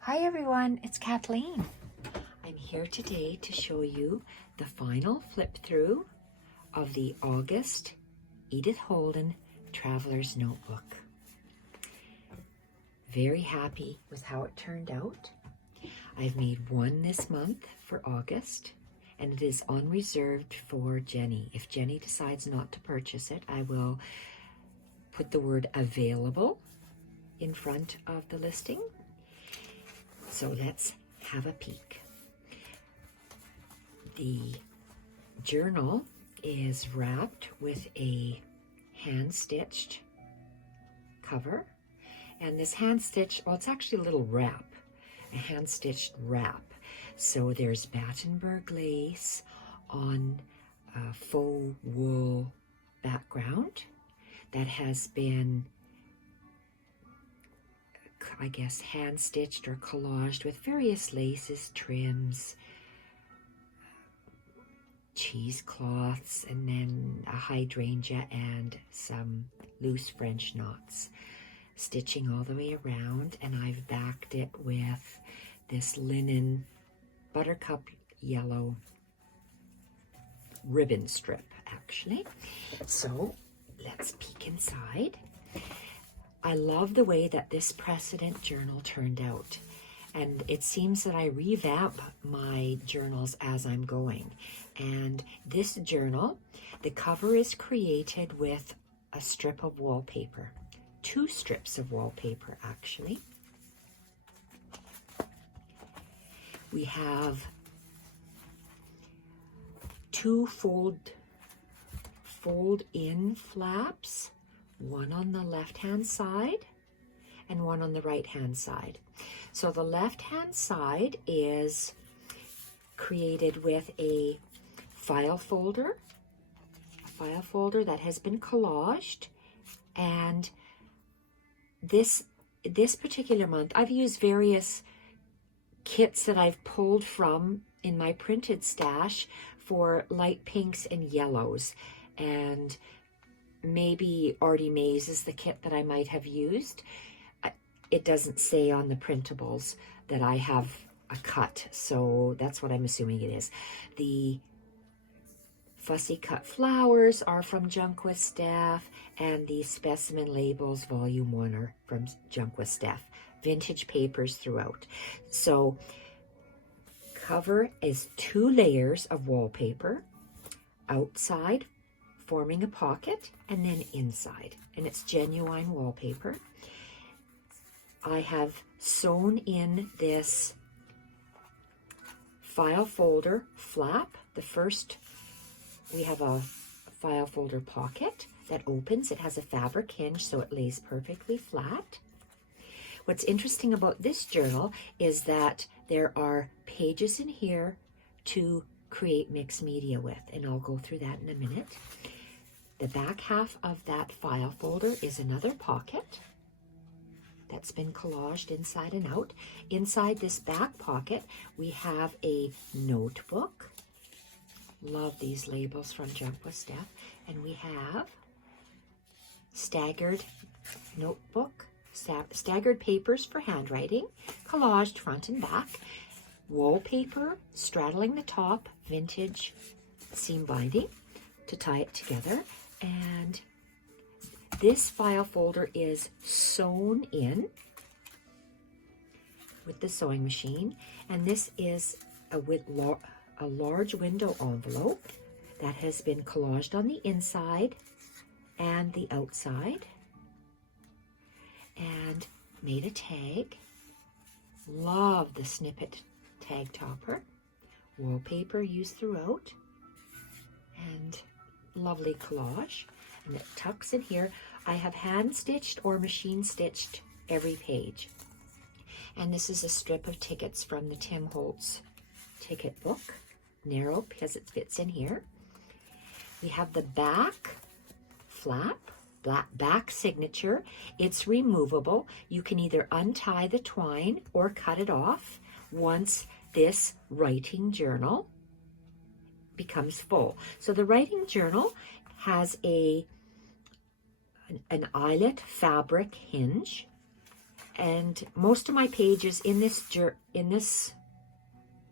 Hi everyone, it's Kathleen. I'm here today to show you the final flip through of the August Edith Holden Traveler's Notebook. Very happy with how it turned out. I've made one this month for August, and it is unreserved for Jenny. If Jenny decides not to purchase it, I will put the word available in front of the listing. So let's have a peek. The journal is wrapped with a hand-stitched cover. And this hand-stitched, well, it's actually a little wrap, a hand-stitched wrap. So there's Battenberg lace on a faux wool background that has been, I guess, hand-stitched or collaged with various laces, trims, cheesecloths, and then a hydrangea and some loose French knots. Stitching all the way around, and I've backed it with this linen buttercup yellow ribbon strip, actually. So let's peek inside. I love the way that this precedent journal turned out, and it seems that I revamp my journals as I'm going. And this journal, the cover is created with a strip of wallpaper, 2 strips of wallpaper actually. We have 2 fold-in flaps, one on the left-hand side and one on the right-hand side. So the left-hand side is created with a file folder that has been collaged. And this particular month, I've used various kits that I've pulled from in my printed stash for light pinks and yellows, and maybe Artie Mays is the kit that I might have used. It doesn't say on the printables that I have a cut, so that's what I'm assuming it is. The Fussy cut flowers are from Junk With Steph, and the Specimen Labels Volume 1 are from Junk With Steph. Vintage papers throughout. So cover is 2 layers of wallpaper, outside forming a pocket, and then inside, and it's genuine wallpaper. I have sewn in this file folder flap. The first, we have a file folder pocket that opens. It has a fabric hinge, so it lays perfectly flat. What's interesting about this journal is that there are pages in here to create mixed media with, and I'll go through that in a minute. The back half of that file folder is another pocket that's been collaged inside and out. Inside this back pocket, we have a notebook. Love these labels from Junk With Steph. And we have staggered notebook, staggered papers for handwriting, collaged front and back, wallpaper straddling the top, vintage seam binding to tie it together. And this file folder is sewn in with the sewing machine, and this is a large window envelope that has been collaged on the inside and the outside, and made a tag. Love the snippet tag topper. Wallpaper used throughout, and lovely collage. And it tucks in here. I have hand stitched or machine stitched every page. And this is a strip of tickets from the Tim Holtz ticket book. Narrow because it fits in here. We have the back flap, back signature. It's removable. You can either untie the twine or cut it off once this writing journal becomes full. So the writing journal has an eyelet fabric hinge, And most of my pages in this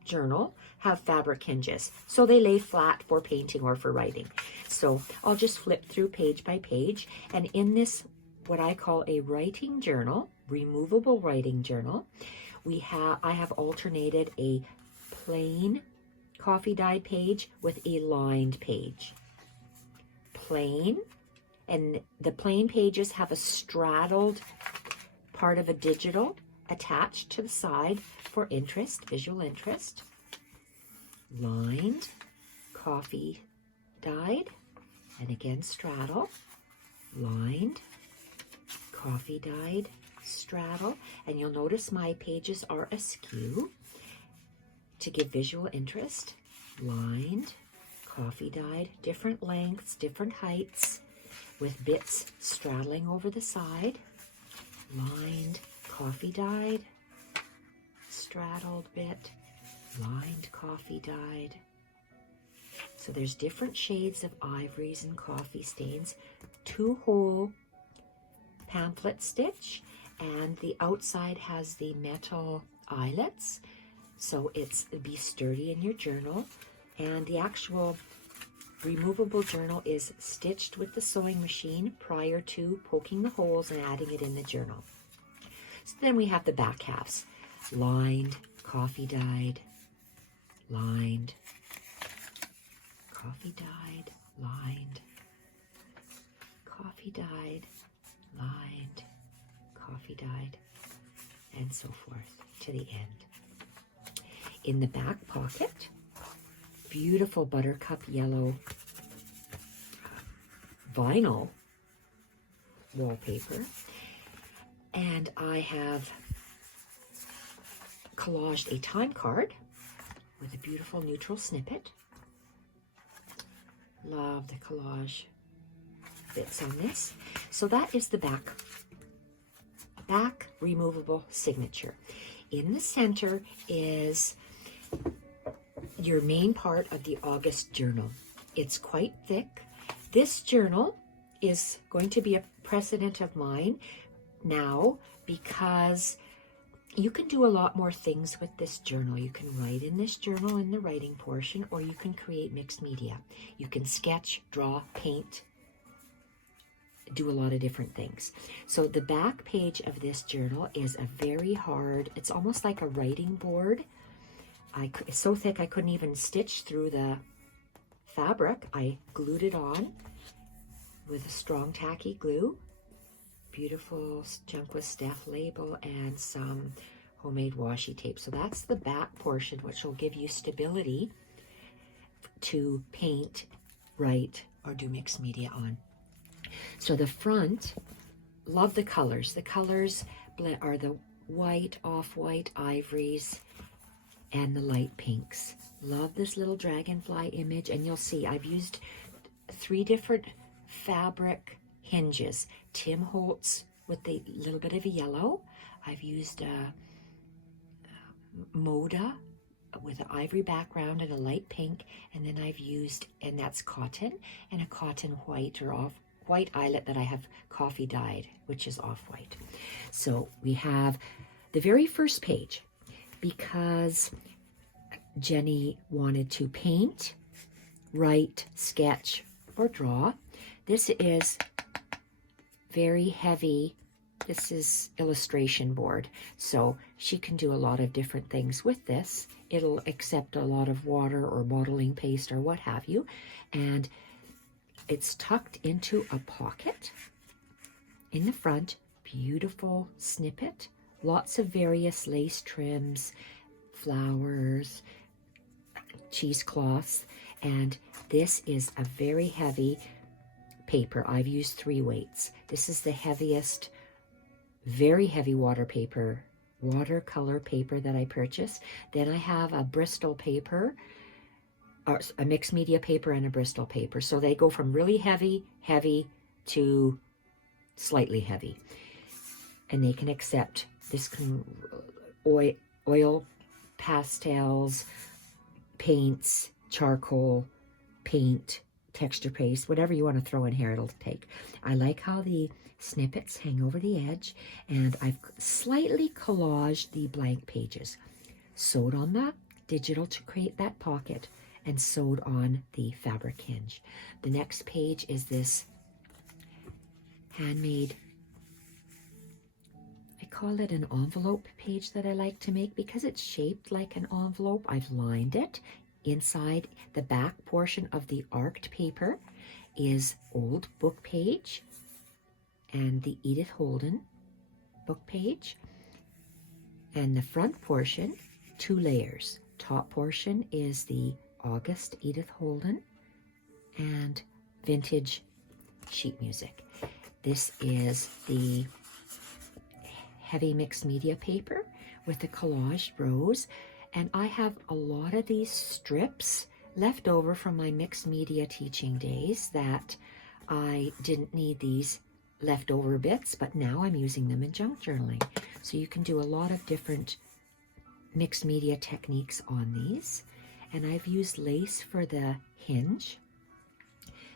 journal have fabric hinges, so they lay flat for painting or for writing. So I'll just flip through page by page, and in this, what I call a writing journal, removable writing journal, I have alternated a plain coffee dyed page with a lined page. Plain, and the plain pages have a straddled part of a digital attached to the side for interest, visual interest. Lined, coffee dyed, and again straddle. Lined, coffee dyed, straddle. And you'll notice my pages are askew to give visual interest. Lined, coffee dyed, different lengths, different heights, with bits straddling over the side. Lined, coffee dyed, straddled bit, lined, coffee dyed. So there's different shades of ivories and coffee stains. 2-hole pamphlet stitch, and the outside has the metal eyelets, so it'll be sturdy in your journal. And the actual removable journal is stitched with the sewing machine prior to poking the holes and adding it in the journal. So then we have the back halves. Lined, coffee dyed, lined, coffee dyed, lined, coffee dyed, lined, coffee dyed, and so forth to the end. In the back pocket, beautiful buttercup yellow vinyl wallpaper, and I have collaged a time card with a beautiful neutral snippet. Love the collage bits on this. So that is the back removable signature. In the center is your main part of the August journal. It's quite thick. This journal is going to be a precedent of mine now because you can do a lot more things with this journal. You can write in this journal in the writing portion, or you can create mixed media. You can sketch, draw, paint, do a lot of different things. So the back page of this journal is a very hard, it's almost like a writing board. It's so thick I couldn't even stitch through the fabric. I glued it on with a strong tacky glue. Beautiful Junk With Steph label and some homemade washi tape. So that's the back portion, which will give you stability to paint, write, or do mixed media on. So the front, love the colors. The colors are the white, off-white ivories, and the light pinks. Love this little dragonfly image, and you'll see I've used 3 different fabric hinges. Tim Holtz with a little bit of a yellow. I've used Moda with an ivory background and a light pink, and then I've used, and that's cotton, and a cotton white or off-white eyelet that I have coffee dyed, which is off-white. So we have the very first page, because Jenny wanted to paint, write, sketch, or draw. This is very heavy. This is illustration board, so she can do a lot of different things with this. It'll accept a lot of water or modeling paste or what have you, and it's tucked into a pocket in the front. Beautiful snippet, lots of various lace trims, flowers, cheesecloths, and this is a very heavy paper. I've used 3 weights. This is the heaviest, very heavy watercolor paper that I purchased. Then I have a Bristol paper, or a mixed media paper and a Bristol paper. So they go from really heavy to slightly heavy. And they can accept, this can oil, pastels, paints, charcoal, paint, texture paste, whatever you want to throw in here, it'll take. I like how the snippets hang over the edge, and I've slightly collaged the blank pages, sewed on the digital to create that pocket, and sewed on the fabric hinge. The next page is this handmade, I call it an envelope page that I like to make because it's shaped like an envelope. I've lined it. Inside the back portion of the arced paper is old book page and the Edith Holden book page. And the front portion, 2 layers. Top portion is the August Edith Holden and vintage sheet music. This is the heavy mixed media paper with the collaged rows, and I have a lot of these strips left over from my mixed media teaching days that I didn't need these leftover bits, but now I'm using them in junk journaling. So you can do a lot of different mixed media techniques on these. And I've used lace for the hinge.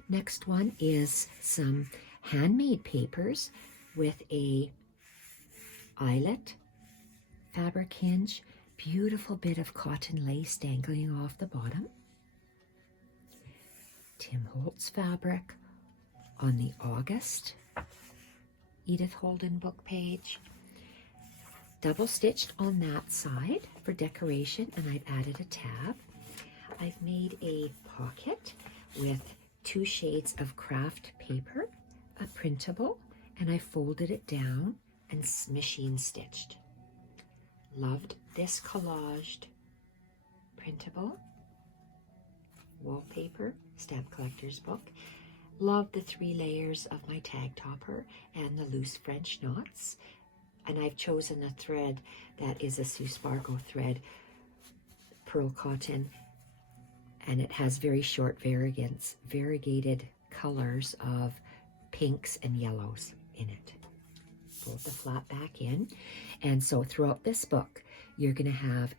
Next one is some handmade papers with a eyelet fabric hinge, beautiful bit of cotton lace dangling off the bottom. Tim Holtz fabric on the August Edith Holden book page. Double stitched on that side for decoration, and I've added a tab. I've made a pocket with 2 shades of craft paper, a printable, and I folded it down and machine stitched. Loved this collaged printable wallpaper stamp collector's book. Love the 3 layers of my tag topper and the loose French knots. And I've chosen a thread that is a Sue Spargo thread, pearl cotton, and it has very short variegated colors of pinks and yellows in it. Fold the flap back in. And so throughout this book, you're going to have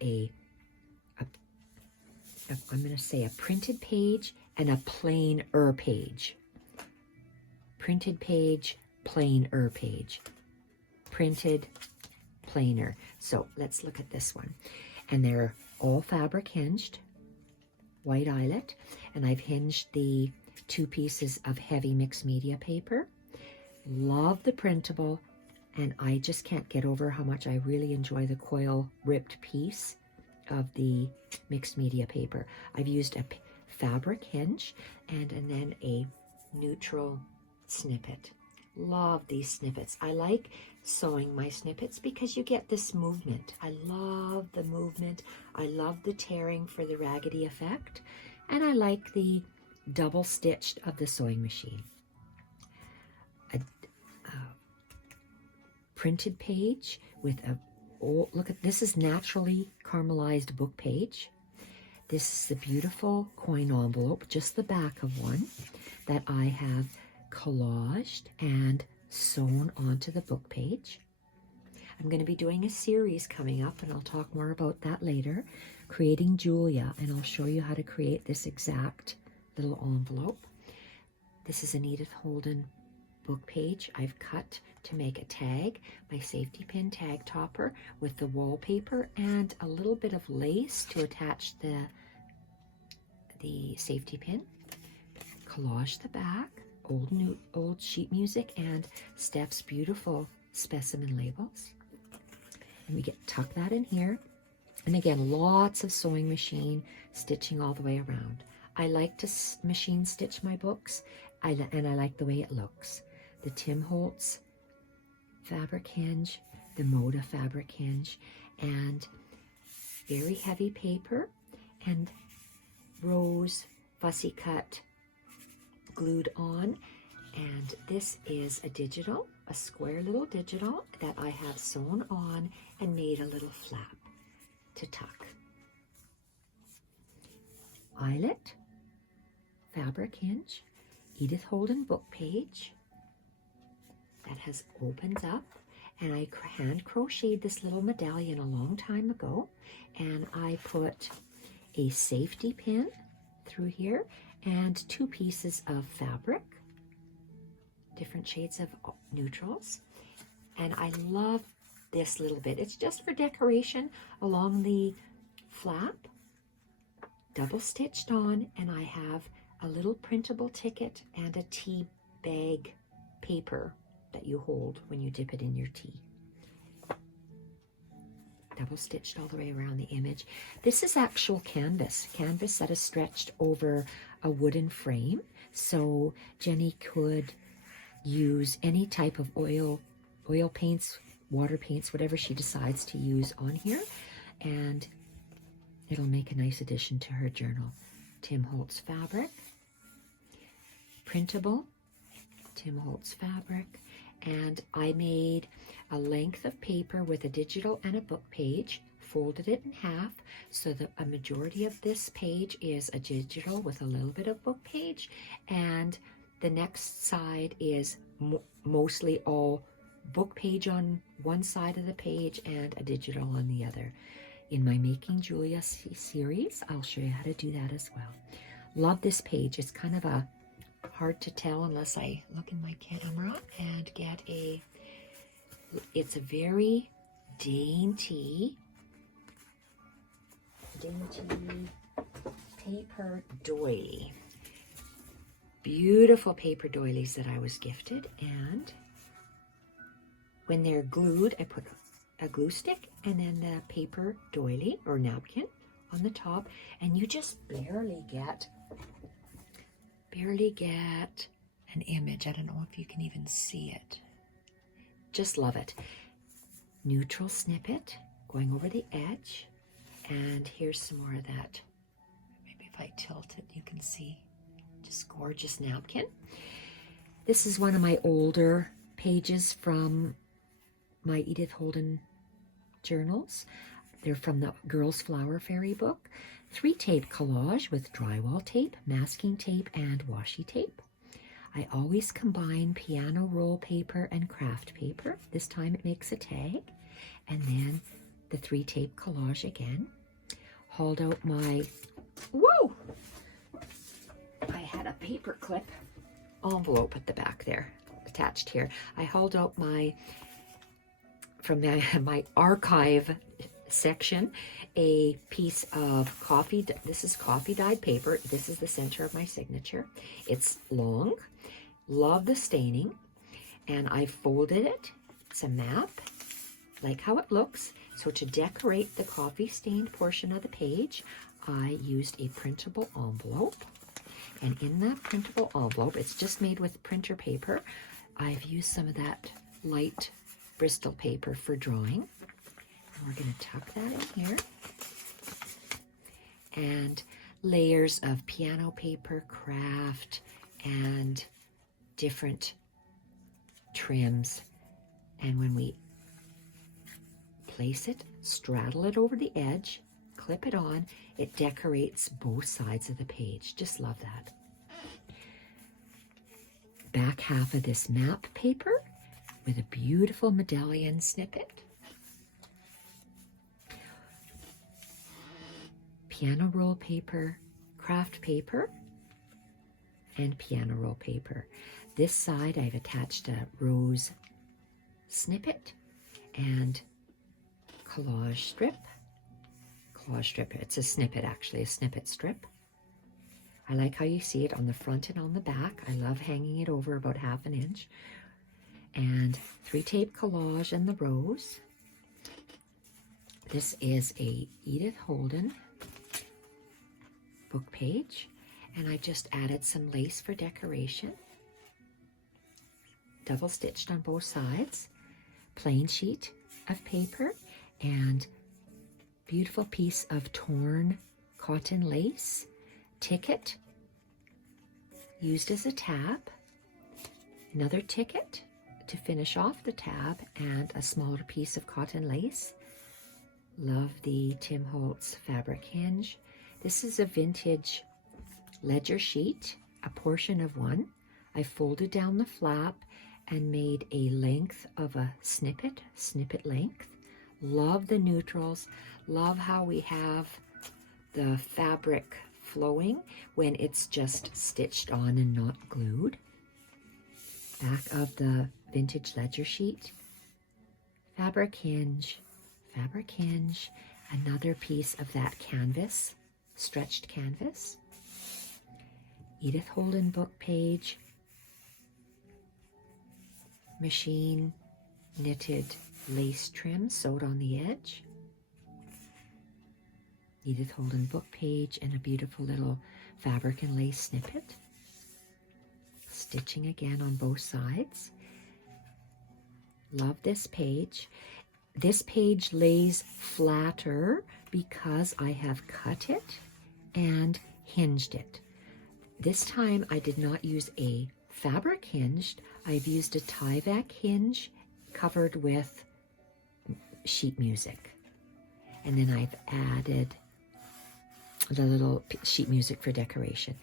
I'm going to say a printed page and a plainer page. Printed page, plainer page. Printed, plainer. So let's look at this one. And they're all fabric hinged, white eyelet, and I've hinged the 2 pieces of heavy mixed media paper. Love the printable, and I just can't get over how much I really enjoy the coil ripped piece of the mixed media paper. I've used a fabric hinge and then a neutral snippet. Love these snippets. I like sewing my snippets because you get this movement. I love the movement. I love the tearing for the raggedy effect, and I like the double stitched of the sewing machine. A printed page with a look at this is naturally caramelized book page. This is the beautiful coin envelope, just the back of one, that I have collaged and sewn onto the book page. I'm going to be doing a series coming up, and I'll talk more about that later, creating Julia, and I'll show you how to create this exact little envelope. This is an Edith Holden book page I've cut to make a tag, my safety pin tag topper with the wallpaper and a little bit of lace to attach the safety pin. Collage the back, old sheet music, and Steph's beautiful specimen labels. And we tuck that in here. And again, lots of sewing machine stitching all the way around. I like to machine stitch my books, and I like the way it looks. The Tim Holtz fabric hinge, the Moda fabric hinge, and very heavy paper and rose fussy cut glued on. And this is a square little digital that I have sewn on and made a little flap to tuck. Eyelet fabric hinge, Edith Holden book page that has opened up, and I hand crocheted this little medallion a long time ago, and I put a safety pin through here and 2 pieces of fabric different shades of neutrals. And I love this little bit. It's just for decoration along the flap, double stitched on, and I have a little printable ticket and a tea bag paper that you hold when you dip it in your tea. Double stitched all the way around the image. This is actual canvas that is stretched over a wooden frame. So Jenny could use any type of oil paints, water paints, whatever she decides to use on here. And it'll make a nice addition to her journal. Tim Holtz fabric, printable, Tim Holtz fabric. And I made a length of paper with a digital and a book page, folded it in half so that a majority of this page is a digital with a little bit of book page, and the next side is mostly all book page on one side of the page and a digital on the other. In my Making Julia series, I'll show you how to do that as well. Love this page. It's kind of a hard to tell unless I look in my camera and get it's a very dainty paper doily. Beautiful paper doilies that I was gifted, and when they're glued, I put a glue stick and then the paper doily or napkin on the top, and you just barely get an image. I don't know if you can even see it. Just love it. Neutral snippet going over the edge, and here's some more of that. Maybe if I tilt it you can see. Just gorgeous napkin. This is one of my older pages from my Edith Holden journals. They're from the Girls Flower Fairy book. 3-tape collage with drywall tape, masking tape, and washi tape. I always combine piano roll paper and craft paper. This time it makes a tag. And then the 3-tape collage again. Hauled out my, whoa! I had a paper clip envelope at the back there, attached here. I hauled out from my archive section, a piece of coffee. This is coffee dyed paper. This is the center of my signature. It's long. Love the staining. And I folded it. It's a map. Like how it looks. So to decorate the coffee stained portion of the page, I used a printable envelope. And in that printable envelope, it's just made with printer paper. I've used some of that light Bristol paper for drawing. And we're going to tuck that in here. And layers of piano paper, craft, and different trims. And when we place it, straddle it over the edge, clip it on, it decorates both sides of the page. Just love that. Back half of this map paper with a beautiful medallion snippet. Piano roll paper, craft paper, and piano roll paper. This side I've attached a rose snippet and collage strip. It's a snippet, actually, a snippet strip. I like how you see it on the front and on the back. I love hanging it over about 1/2 inch. And 3-tape collage and the rose. This is a Edith Holden book page, and I just added some lace for decoration. Double stitched on both sides. Plain sheet of paper and beautiful piece of torn cotton lace. Ticket used as a tab. Another ticket to finish off the tab, and a smaller piece of cotton lace. Love the Tim Holtz fabric hinge. This is a vintage ledger sheet, a portion of one. I folded down the flap and made a length of a snippet length. Love the neutrals. Love how we have the fabric flowing when it's just stitched on and not glued. Back of the vintage ledger sheet. Fabric hinge, another piece of that canvas, stretched canvas. Edith Holden book page, machine knitted lace trim sewed on the edge. Edith Holden book page and a beautiful little fabric and lace snippet. Stitching again on both sides. Love this page. This page lays flatter because I have cut it and hinged it. This time I did not use a fabric hinged. I've used a Tyvek hinge covered with sheet music. And then I've added the little sheet music for decoration.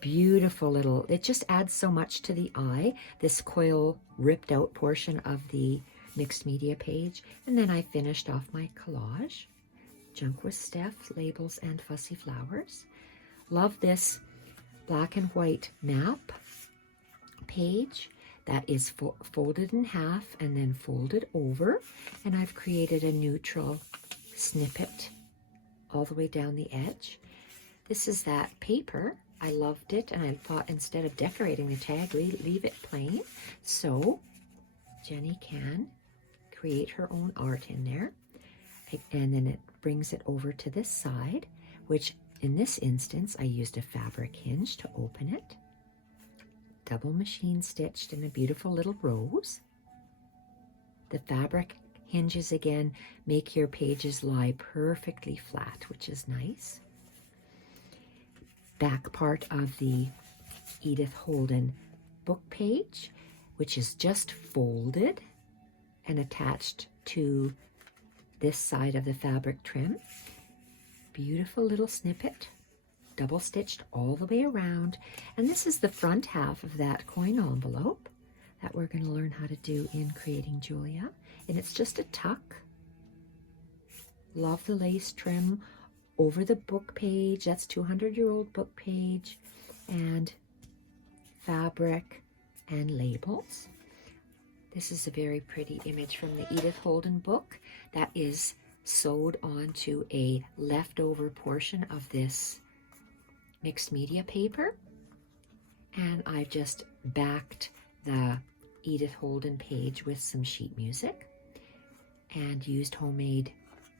Beautiful little, it just adds so much to the eye, this coil ripped out portion of the mixed media page. And then I finished off my collage. Junk with Steph, Labels, and Fussy Flowers. Love this black and white map page that is folded in half and then folded over. And I've created a neutral snippet all the way down the edge. This is that paper. I loved it, and I thought instead of decorating the tag, leave it plain. So Jenny can create her own art in there. And then it brings it over to this side, which in this instance, I used a fabric hinge to open it. Double machine stitched in a beautiful little rose. The fabric hinges again make your pages lie perfectly flat, which is nice. Back part of the Edith Holden book page, which is just folded and attached to this side of the fabric trim. Beautiful little snippet, double stitched all the way around. And this is the front half of that coin envelope that we're going to learn how to do in Creating Julia. And it's just a tuck. Love the lace trim over the book page. That's 200-year-old book page. And fabric and labels. This is a very pretty image from the Edith Holden book that is sewed onto a leftover portion of this mixed media paper. And I've just backed the Edith Holden page with some sheet music and used homemade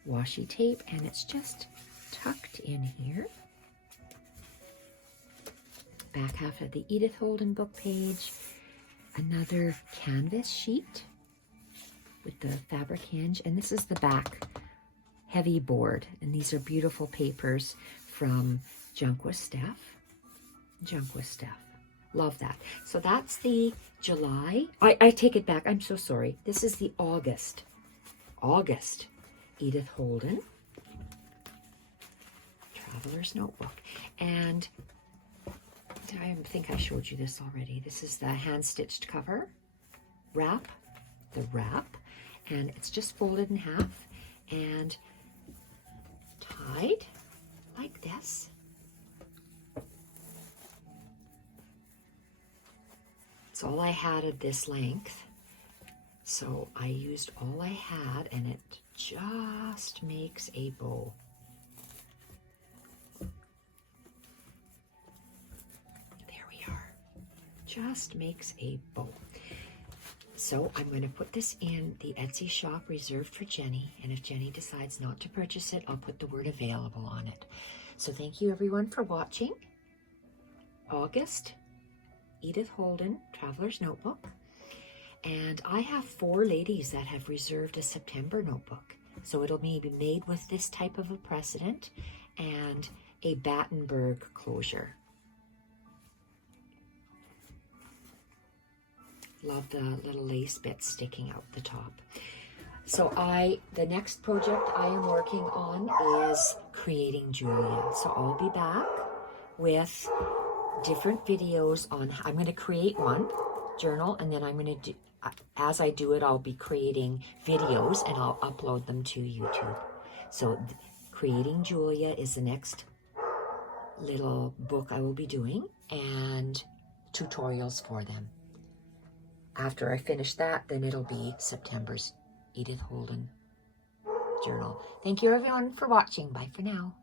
washi tape, and it's just tucked in here. Back half of the Edith Holden book page, another canvas sheet with the fabric hinge, and this is the back heavy board, and these are beautiful papers from Junk with Steph. Junk with Steph. Love that. So that's the July. I take it back. I'm so sorry. This is the August Edith Holden Traveler's Notebook. And I think I showed you this already. This is the hand-stitched cover wrap, and it's just folded in half and tied like this. It's all I had at this length, so I used all I had, and it just makes a bow. There we are. Just makes a bow. So I'm going to put this in the Etsy shop reserved for Jenny, and if Jenny decides not to purchase it, I'll put the word available on it. So thank you everyone for watching. August, Edith Holden, Traveler's Notebook. And I have 4 ladies that have reserved a September notebook. So it'll be made with this type of a precedent and a Battenberg closure. Love the little lace bits sticking out the top. So the next project I am working on is Creating Julia. So I'll be back with different videos on, I'm going to create one journal, and then I'm going to do, as I do it, I'll be creating videos and I'll upload them to YouTube. So Creating Julia is the next little book I will be doing, and tutorials for them. after I finish that, then it'll be September's Edith Holden journal. Thank you everyone for watching. Bye for now.